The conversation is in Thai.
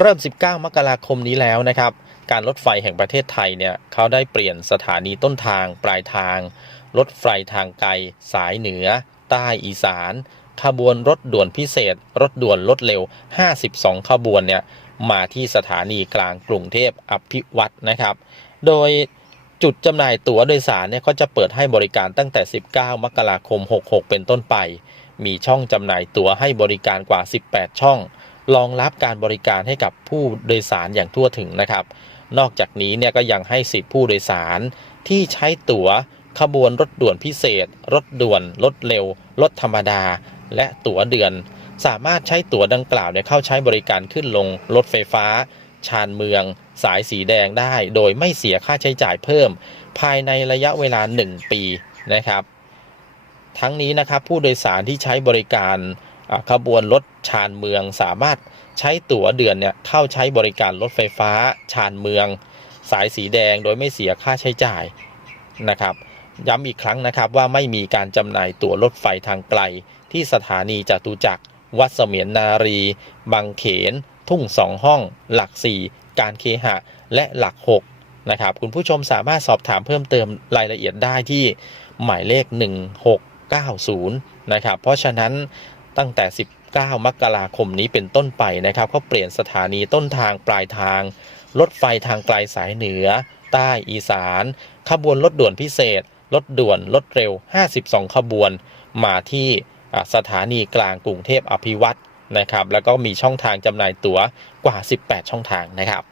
เริ่ม 19 มกราคมนี้แล้วนะครับ การรถไฟแห่งประเทศไทยเนี่ยเขาได้เปลี่ยนสถานีต้นทางปลายทาง รถไฟทางไกล สายเหนือ ใต้อีสาน ขบวนรถด่วนพิเศษ รถด่วนรถเร็ว 52 ขบวนเนี่ยมาที่สถานีกลางกรุงเทพอภิวัตนะครับ โดยจุดจำหน่ายตั๋วโดยสารเนี่ยก็จะเปิดให้บริการตั้งแต่ 19 มกราคม 66 เป็นต้นไป มีช่องจำหน่ายตั๋วให้บริการกว่า 18 ช่อง รองรับการบริการให้กับผู้โดยสารอย่างทั่วถึงนะครับ นอกจากนี้เนี่ยก็ยังให้สิทธิผู้โดยสารที่ใช้ตั๋วขบวนรถด่วนพิเศษ รถด่วน รถเร็ว รถธรรมดา และตั๋วเดือน สามารถใช้ตั๋วดังกล่าวเนี่ยเข้าใช้บริการขึ้นลงรถไฟฟ้า ชานเมือง สายสีแดงได้ โดยไม่เสียค่าใช้จ่ายเพิ่ม ภายในระยะเวลา 1 ปีนะครับ ทั้งนี้นะครับผู้โดยสารที่ใช้บริการ ขบวนรถชานเมืองสามารถใช้ตั๋วเดือนเนี่ยเข้าใช้บริการรถไฟฟ้าชานเมือง สายสีแดงโดยไม่เสียค่าใช้จ่ายนะครับ ย้ำอีกครั้งนะครับว่าไม่มีการจำหน่ายตั๋วรถไฟทางไกล ที่สถานีจตุจักร วัดเสมียนนารี บางเขน ทุ่งสองห้อง หลักสี่การเคหะ และหลักหกนะครับ คุณผู้ชมสามารถสอบถามเพิ่มเติมรายละเอียดได้ที่หมายเลข 1690 นะครับ เพราะฉะนั้น ตั้งแต่ 19 มกราคมนี้เป็นต้นไปนะครับเขาเปลี่ยนสถานีต้นทางปลายทาง รถไฟทางไกลสายเหนือ ใต้อีสาน ขบวนรถด่วนพิเศษ รถด่วนรถเร็ว 52 ขบวน มาที่สถานีกลางกรุงเทพอภิวัตนะครับแล้วก็มีช่องทางจำหน่ายตั๋วกว่า 18 ช่องทางนะครับ